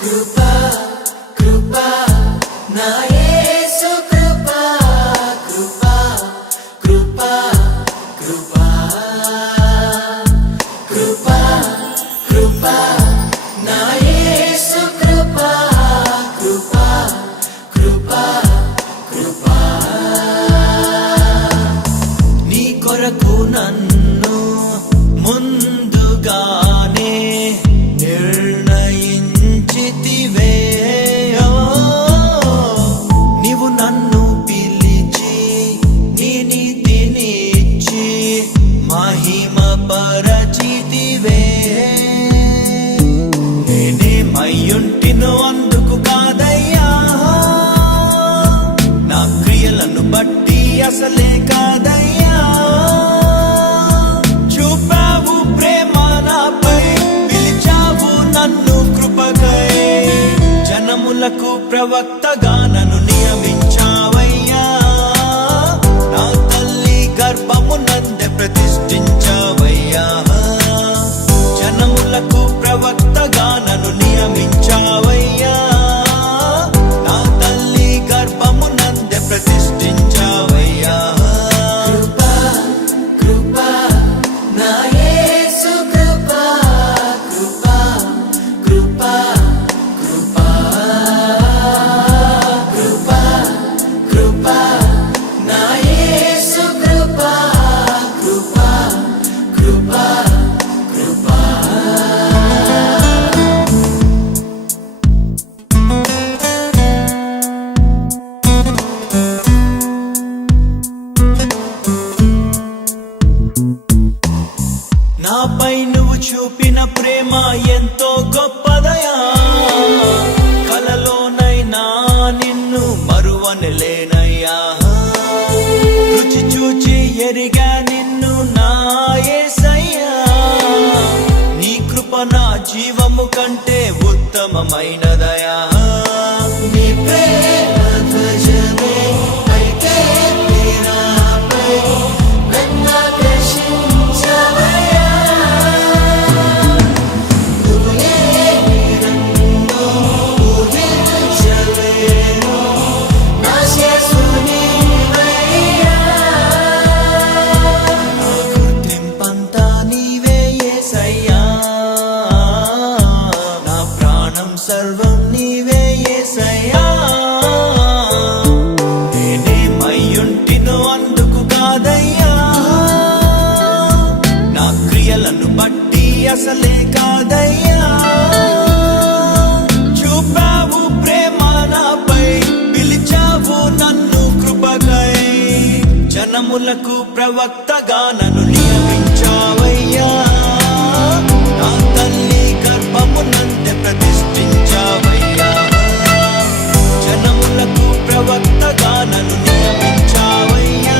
కృపా కృపా నా యేసు కృపా కృపా కృపా కృపా కృపా కృపా నా యేసు కృపా కృపా కృపా కృపా నీ కొరకు నన్ను ముందుగానే నీవు నన్ను పిలిచి నీ నీతినిచ్చి మహిమ పరచితివే. నేనేమయ్యుంటినో అందుకు కాదయ్యా, నా క్రియలను బట్టి అసలే కాదయ్యా. చూపావు ప్రేమ నాపై, పిలిచావు నన్ను కృపకై. జనములకు ప్రవక్తగా నన్ను నియమించావయ్యా, నా తల్లి గర్భమునందే ప్రతిష్ఠించావయ్యా. జనములకు ప్రవక్తగా నన్ను నియమించావయ్యా, నా తల్లి గర్భమునందే ప్రతిష్ఠించావయ్యా. కృపా కృపా నా యేసు కృపా కృపా కృపా నాపై నువ్వు చూపిన ప్రేమ ఎంతో గొప్పదయా. కలలోనైనా నిన్ను మరువనలేనయ్యా. రుచి చూచి ఎరిగా నిన్ను నా యేసయ్యా. నీ కృప నా జీవము కంటే ఉత్తమమైనదయా. నీ ప్రేమ ధ్వజమే అయితే నాపై నన్ను ఆకర్షించవయ్యా. నువ్వు లేని నన్ను ఊహించలేను, నా యేసు నీవయ్యా. నా గుర్తింపంతా నీవే యేసయ్యా, నా ప్రాణం సర్వం నీవే యేసయ్యా. నేనేమయ్యుంటినో అందుకు కాదయ్యా, నా క్రియలను బట్టి అసలే కాదయ్యా. చూపావు ప్రేమ నాపై, పిలిచావు నన్ను కృపకై. జనములకు ప్రవక్తగా నన్ను నియమించావయ్యా, నా తల్లి గర్భమునందే ప్రతిష్ఠించావయ్యా. జనములకు ప్రవక్తగా నన్ను నియమించావయ్యా,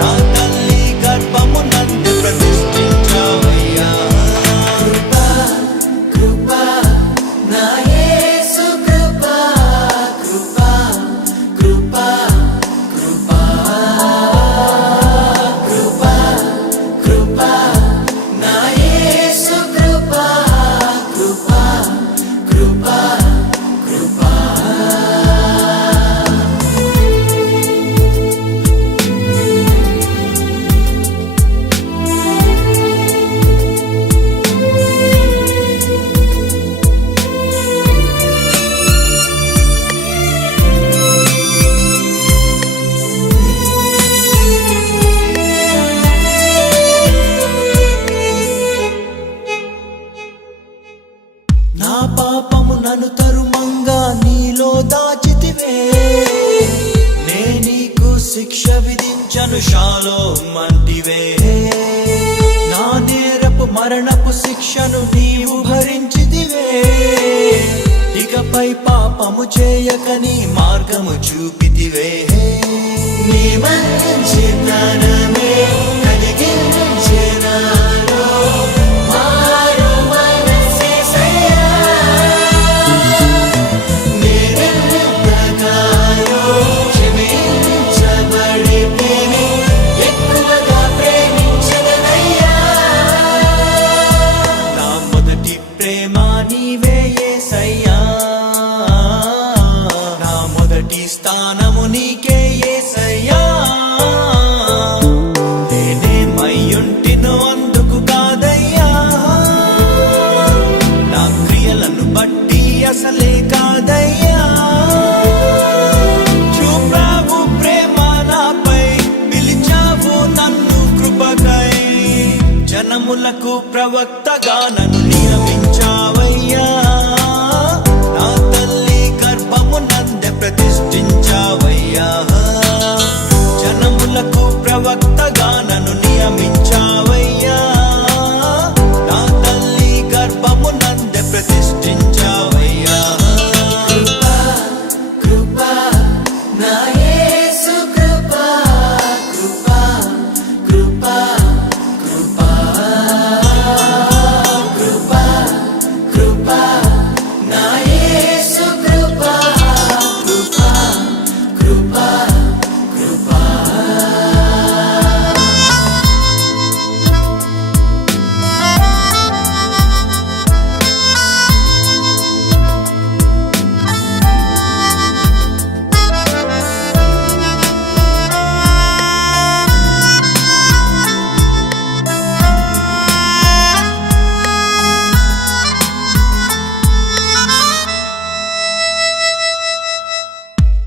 నా తల్లి గర్భమునందే ప్రతిష్ఠించావయ్యా. కృపా కృపా నా యేసు కృపా కృపా కృపా కృపా కృపా కృపా నా యేసు కృపా కృపా కృపా కృపా. నా పాపము నన్ను తరుమంగా నీలో దాచితివే. నే నీకు శిక్ష విధించను షాలోమ్ అంటివే. నా నేరపు మరణపు శిక్షను నీవు భరించితివే. ఇకపై పాపము చేయక నీ మార్గము చూపితివే. నీ మంచి జ్ఞానమే కలిగించే నాలో మారు మనసేసయ్యా. నేనెంతగానో క్షమించబడితిని, ఎక్కువగా ప్రేమించదనయ్యా. నా మొదటి ప్రేమ నీవే యేసయ్యా, నా మొదటి స్థానము నీకే యేసయ్యా. నేనేమయ్యుంటినో అందుకు కాదయ్యా, నా క్రియలను బట్టి అసలే కాదయ్యా. చూపావు ప్రేమ నాపై, పిలిచావు నన్ను కృపకై. జనములకు ప్రవక్తగా నన్ను నియమించావయ్యా. నా తల్లి గర్భము నందే ప్రతిష్ఠించావయ్యా. జనములకు ప్రవక్తగా నన్ను నియమించావయ్యా. నా తల్లి గర్భము నందే ప్రతిష్ఠించావయ్యా. కృపా కృపా నా యేసు కృపా, కృపా కృపా కృపా కృపా కృపా నా యేసు కృపా, కృపా కృపా కృపా.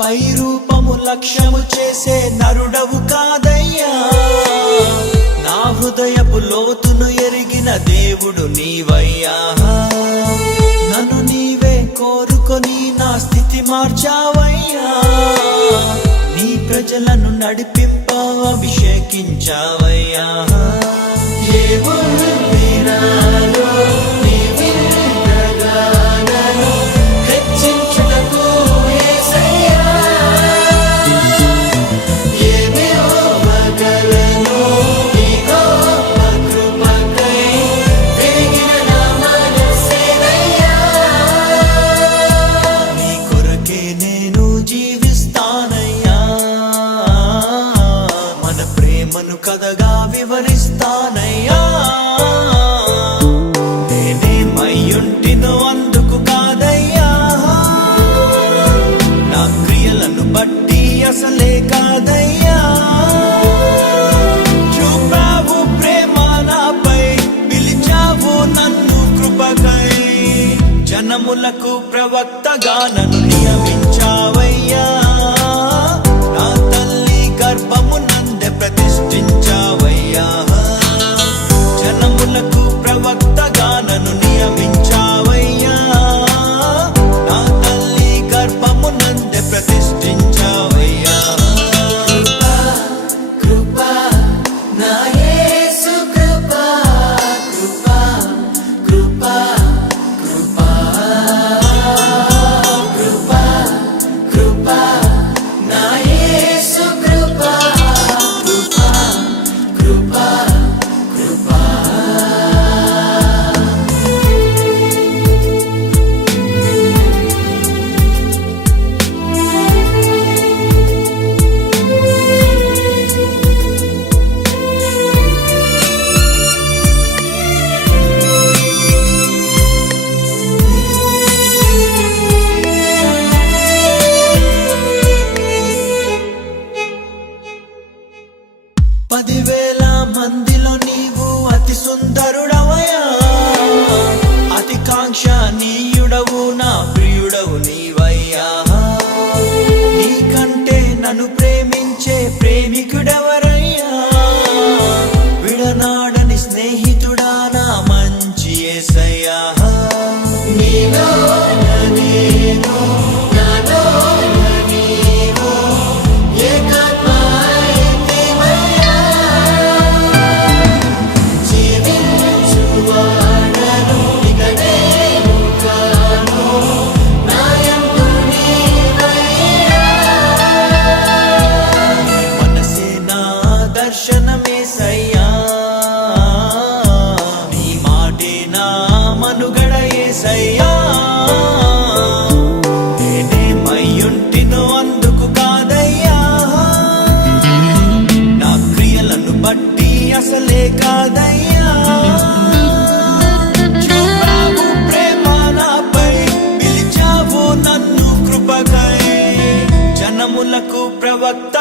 పై రూపము లక్ష్యము చేసే నరుడవు కాదయ్యా. నా హృదయపు లోతును ఎరిగిన దేవుడు నీవయ్యా. నన్ను నీవే కోరుకొని నా స్థితి మార్చావయ్యా. నీ ప్రజలను నడిపింప అభిషేకించావయ్యా. ఏముంది నాలో నీ విన్నగానను హెచ్చించుటకు యేసయ్యా. ఏమివ్వగలను నీ గొప్ప కృపకై, పెరిగిన నా మనసేనయ్యా. నీ కొరకే నేను జీవిస్తానయ్యా. మన ప్రేమను కథగా వివరిస్తానయ్యా. నేనేమయ్యుంటినో అందుకు కాదయ్యా, నా క్రియలను బట్టి అసలే కాదయ్యా. చూపావు ప్రేమ నాపై, పిలిచావు నన్ను కృపకై. జనములకు ప్రవక్తగా నన్ను నియమించావయ్యా. నా తల్లి గర్భము నందే ప్రతిష్ఠించావయ్యా. జనములకు ప్రవక్తగా నన్ను నియమించావయ్యా. నా తల్లి గర్భము నందే ప్రతిష్ఠించావయ్యా. కృపా కృపా నా యేసు కృపా, కృపా కృపా కృపా కృపా కృపా నా యేసు కృపా, కృపా కృపా కృపా. పదివేల మందిలో నీవు అతి సుందరుడవయ్యా. అతి కాంక్షణీయుడవు, నా ప్రియుడవు నీవయ్యా. నీకంటే నన్ను ప్రేమించే ప్రేమికుడెవరయ్యా. విడనాడని స్నేహితుడా నా మంచి యేసయ్యా. నీలోన నేను, నాలోన నీవు, ఏకాత్మమైతివయ్యా. జీవించు యేసయ్యా నేనేమయ్యుంటినో అందుకు కాదయ్యా నా క్రియలను బట్టి అసలే కాదయ్యా చూపావు ప్రేమ నాపై పిలిచావు నన్ను కృపకై జనములకు ప్రవక్త